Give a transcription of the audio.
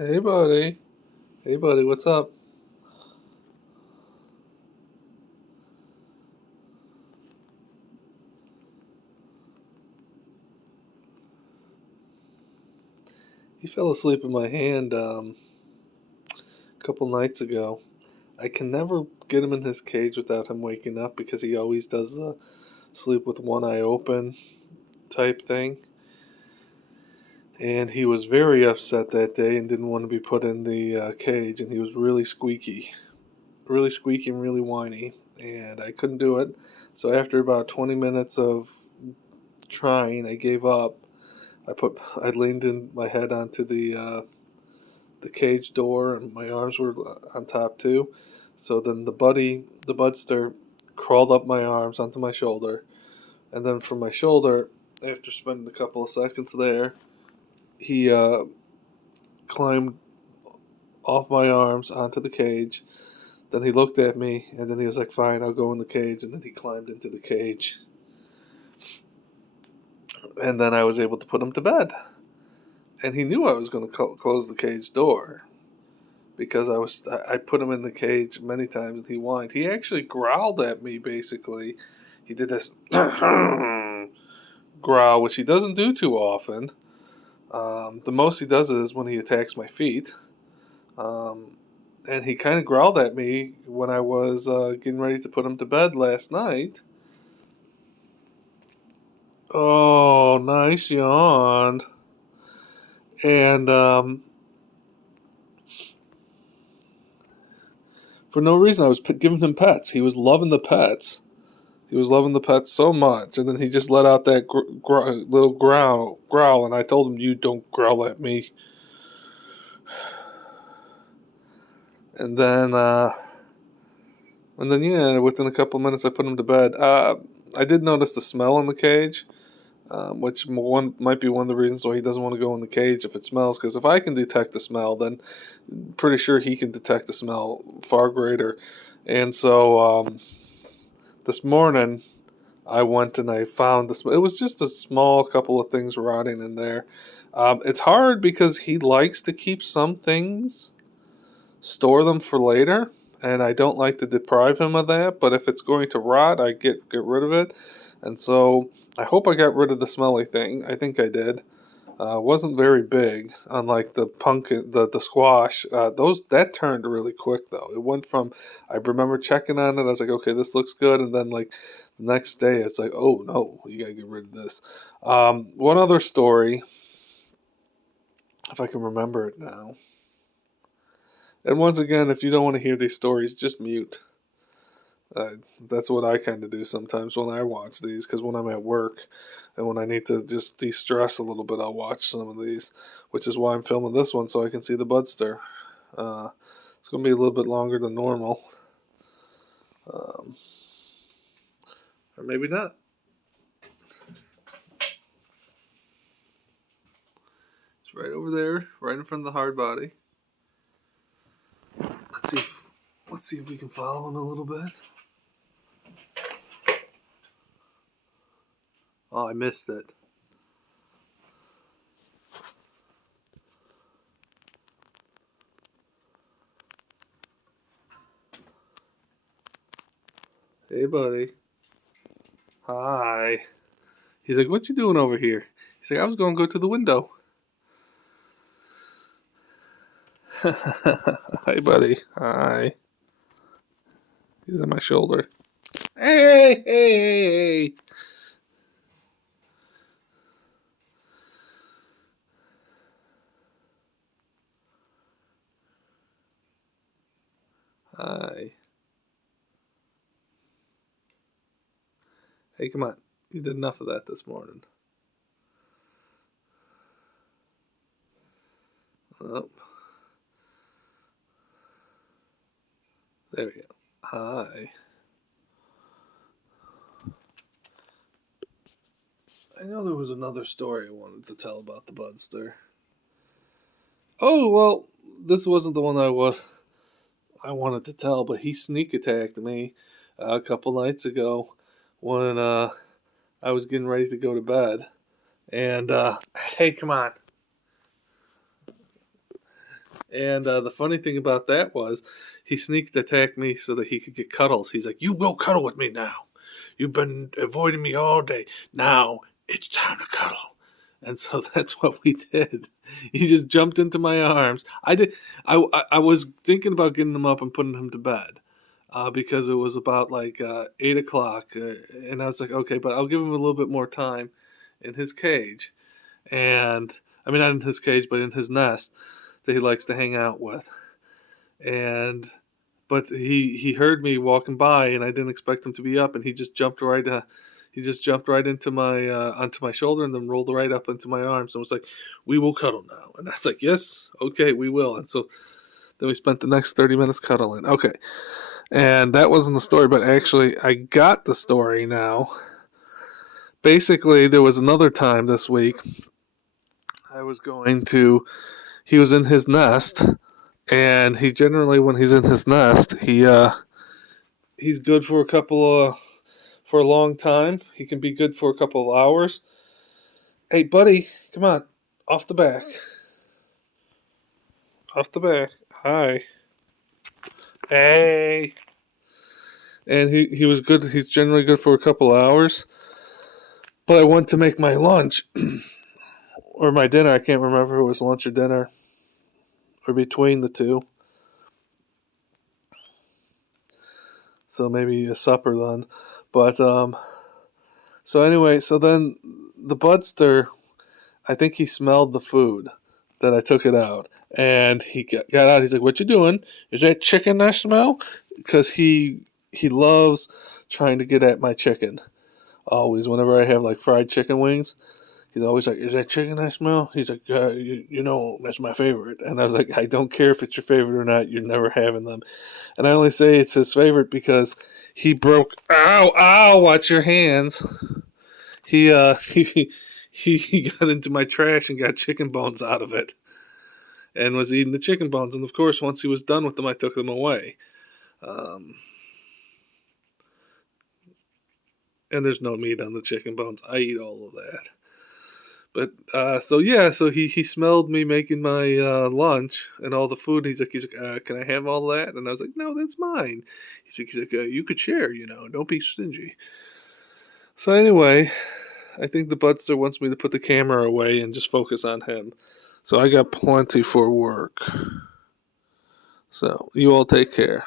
Hey, buddy. Hey, buddy, what's up? He fell asleep in my hand a couple nights ago. I can never get him in his cage without him waking up because he always does the sleep with one eye open type thing. And he was very upset that day and didn't want to be put in the cage, and he was really squeaky and really whiny, and I couldn't do it. So after about 20 minutes of trying, I gave up. I leaned in my head onto the cage door, and my arms were on top too. So then the budster, crawled up my arms onto my shoulder, and then from my shoulder, after spending a couple of seconds there, he climbed off my arms onto the cage. Then he looked at me, and then he was like, "Fine, I'll go in the cage." And then he climbed into the cage, and then I was able to put him to bed. And he knew I was going to close the cage door, because I put him in the cage many times and he whined. He actually growled at me, basically. He did this growl, which he doesn't do too often. The most he does is when he attacks my feet. And he kind of growled at me when I was getting ready to put him to bed last night. Oh, nice yawn. And for no reason, I was giving him pets. He was loving the pets. He was loving the pets so much, and then he just let out that little growl, and I told him, "You don't growl at me." And then, yeah, within a couple minutes, I put him to bed. I did notice the smell in the cage, which one might be one of the reasons why he doesn't want to go in the cage if it smells. Because if I can detect the smell, then I'm pretty sure he can detect the smell far greater. And so this morning, I went and I found this. It was just a small couple of things rotting in there. It's hard because he likes to keep some things, store them for later, and I don't like to deprive him of that. But if it's going to rot, I get rid of it. And so I hope I got rid of the smelly thing. I think I did. Wasn't very big, unlike the pumpkin, the squash. That turned really quick though. It went from, I remember checking on it. I was like, okay, this looks good, and then like the next day, it's like, oh no, you gotta get rid of this. One other story, if I can remember it now. And once again, if you don't want to hear these stories, just mute. That's what I kind of do sometimes when I watch these, because when I'm at work and when I need to just de-stress a little bit, I'll watch some of these, which is why I'm filming this one so I can see the budster. It's going to be a little bit longer than normal, um, or maybe not. It's right over there, right in front of the hard body. Let's see. Let's see if we can follow him a little bit. Oh, I missed it. Hey, buddy. Hi. He's like, "What you doing over here?" He's like, "I was going to go to the window." Hi, buddy. Hi. He's on my shoulder. Hey, hey, hey, hey. Hi. Hey, come on. You did enough of that this morning. Oh, there we go. Hi. I know there was another story I wanted to tell about the budster. Oh, well, this wasn't the one I wanted to tell, but he sneak attacked me a couple nights ago when I was getting ready to go to bed. And hey, come on. And the funny thing about that was he sneak attacked me so that he could get cuddles. He's like, "You will cuddle with me now. You've been avoiding me all day. Now it's time to cuddle." And so that's what we did. He just jumped into my arms. I was thinking about getting him up and putting him to bed, because it was about like 8 o'clock, and I was like, okay, but I'll give him a little bit more time in his cage, and I mean not in his cage, but in his nest that he likes to hang out with. And but he heard me walking by, and I didn't expect him to be up, and he just jumped right into my onto my shoulder, and then rolled right up into my arms and was like, "We will cuddle now." And I was like, "Yes, okay, we will." And so then we spent the next 30 minutes cuddling. Okay, and that wasn't the story, but actually I got the story now. Basically, there was another time this week I was going to. He was in his nest, and he generally, when he's in his nest, he's good for for a long time. He can be good for a couple of hours. Hey, buddy, come on, off the back, off the back. Hi, hey. And he was good. He's generally good for a couple of hours. But I went to make my lunch or my dinner. I can't remember if it was lunch or dinner or between the two. So maybe a supper then. But so anyway, so then the budster, I think he smelled the food that I took it out, and he got out. He's like, "What you doing? Is that chicken I smell?" Because he loves trying to get at my chicken. Always, whenever I have like fried chicken wings, he's always like, "Is that chicken I smell?" He's like, you know, that's my favorite." And I was like, "I don't care if it's your favorite or not. You're never having them." And I only say it's his favorite because he broke. Ow, ow! Watch your hands. He he got into my trash and got chicken bones out of it, and was eating the chicken bones. And of course, once he was done with them, I took them away. Um, and there's no meat on the chicken bones. I eat all of that. But so yeah, so he smelled me making my lunch and all the food. He's like, "Can I have all that?" And I was like, "No, that's mine." He's like, "You could share, you know. Don't be stingy." So anyway, I think the Budster wants me to put the camera away and just focus on him. So I got plenty for work. So you all take care.